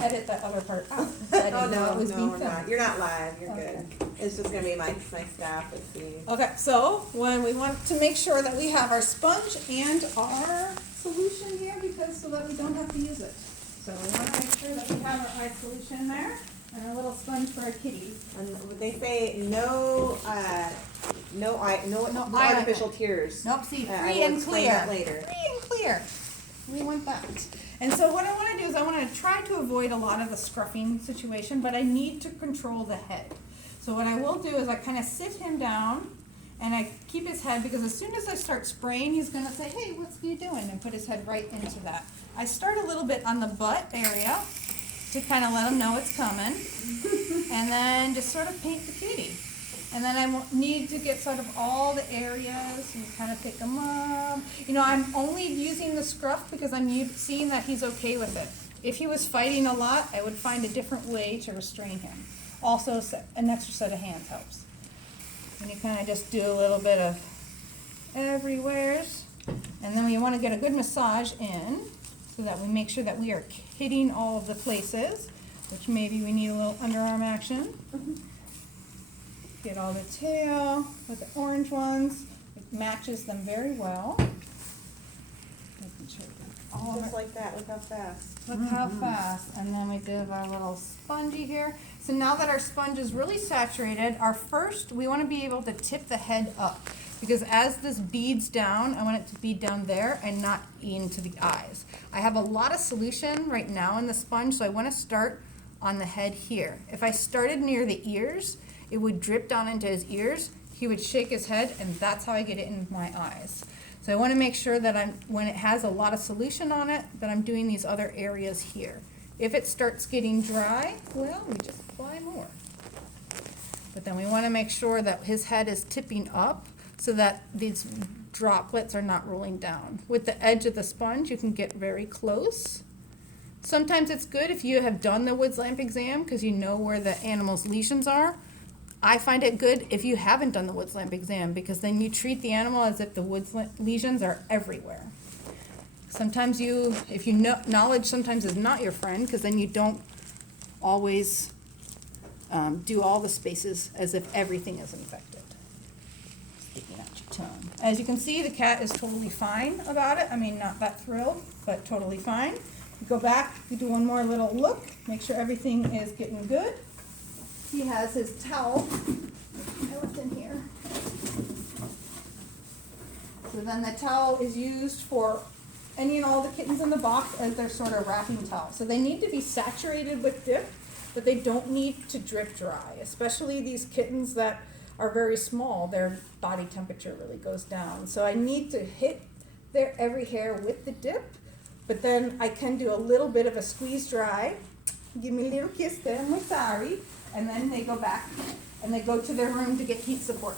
edit that other part out. So I Oh, didn't know it no, was no, being we're filmed. not. You're not live. You're Okay. good. It's just gonna be my staff that's seeing. Okay, so when we want to make sure that we have our sponge and our solution here, because so that we don't have to use it. So we want to make sure that we have our eye solution there and a little sponge for our kitties. And they say no artificial tears. Nope, see, I free will and explain clear. that later. Free and clear. We want that. And so what I want to do is I want to try to avoid a lot of the scruffing situation, but I need to control the head. So what I will do is I kind of sit him down and I keep his head, because as soon as I start spraying, he's going to say, hey, what's you doing? And put his head right into that. I start a little bit on the butt area to kind of let him know it's coming. And then just sort of paint the kitty. And then I need to get sort of all the areas and kind of pick them up. You know, I'm only using the scruff because I'm seeing that he's okay with it. If he was fighting a lot, I would find a different way to restrain him. Also, an extra set of hands helps. And you kind of just do a little bit of everywheres. And then we want to get a good massage in so that we make sure that we are hitting all of the places, which maybe we need a little underarm action. Get all the tail with the orange ones. It matches them very well. Making sure all Just like that. Look how fast. Look how fast. And then we did our little spongy here. So now that our sponge is really saturated, we want to be able to tip the head up. Because as this beads down, I want it to bead down there and not into the eyes. I have a lot of solution right now in the sponge, so I want to start on the head here. If I started near the ears, it would drip down into his ears. He would shake his head, and that's how I get it in my eyes. So I want to make sure that when it has a lot of solution on it, that I'm doing these other areas here. If it starts getting dry, well, we just apply more. But then we want to make sure that his head is tipping up so that these droplets are not rolling down. With the edge of the sponge, you can get very close. Sometimes it's good if you have done the Woods lamp exam because you know where the animal's lesions are. I find it good if you haven't done the Woods lamp exam, because then you treat the animal as if the Woods lesions are everywhere. Sometimes if you know, knowledge sometimes is not your friend, because then you don't always do all the spaces as if everything is infected. Sticking out your tongue. As you can see, the cat is totally fine about it. I mean, not that thrilled, but totally fine. You go back, you do one more little look, make sure everything is getting good. He has his towel. I left in here. So then the towel is used for any and all the kittens in the box as their sort of wrapping towel. So they need to be saturated with dip, but they don't need to drip dry, especially these kittens that are very small. Their body temperature really goes down. So I need to hit their every hair with the dip, but then I can do a little bit of a squeeze dry. Give me a little kiss there, I'm sorry. And then they go back and they go to their room to get heat support.